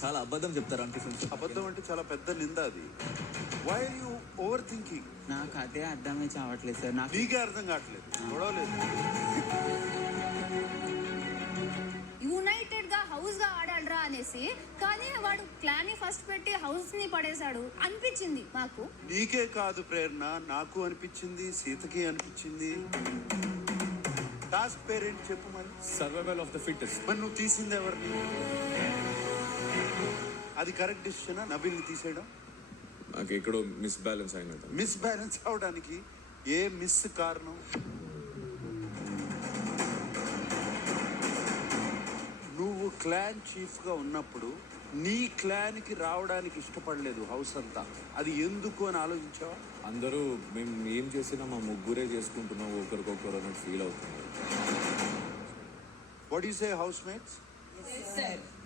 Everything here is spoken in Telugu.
చాలా అబద్ధం చెప్తారు అనిపిస్తుంది. అబద్ధం అంటే చాలా పెద్ద నింద అది. Why are you overthinking? నాకు అదే అర్థమే చావట్లేదు సార్. నాకు నీకే అర్థం కావట్లేదు, గొడవలేదు. యునైటెడ్ గా హౌస్ గా ఆడాలరా అనేసి, కానీ వాడు క్లాన్ ని ఫస్ట్ పెట్టి హౌస్ ని పడేశాడు అనిపించింది మాకు. నీకే కాదు ప్రేరణ, నాకు అనిపించింది, సీతకి అనిపించింది. టాస్క్ పేరెంట్ చెప్పు మరి. Survival of the fittest. మరి నువ్వు తీసింది ఎవరిని? అది కరెక్ట్ డిసిషనా నబీల్ని తీసేయడం? నాకు ఎక్కడో మిస్ బ్యాలెన్స్ అయినట్టు. మిస్ బ్యాలెన్స్ అవడానికి ఏ మిస్ కారణం? నువ్వు క్లాన్ చీఫ్ గా ఉన్నప్పుడు నీ క్లాన్ కి రావడానికి ఇష్టపడలేదు హౌస్ అంతా. అది ఎందుకు అని ఆలోచించావా? అందరూ మేము ఏం చేసినా మా ముగ్గురే చేసుకుంటున్నాం ఒకరికొకరు అన్నట్టు ఫీల్ అవుతున్నారు. What you say house mates?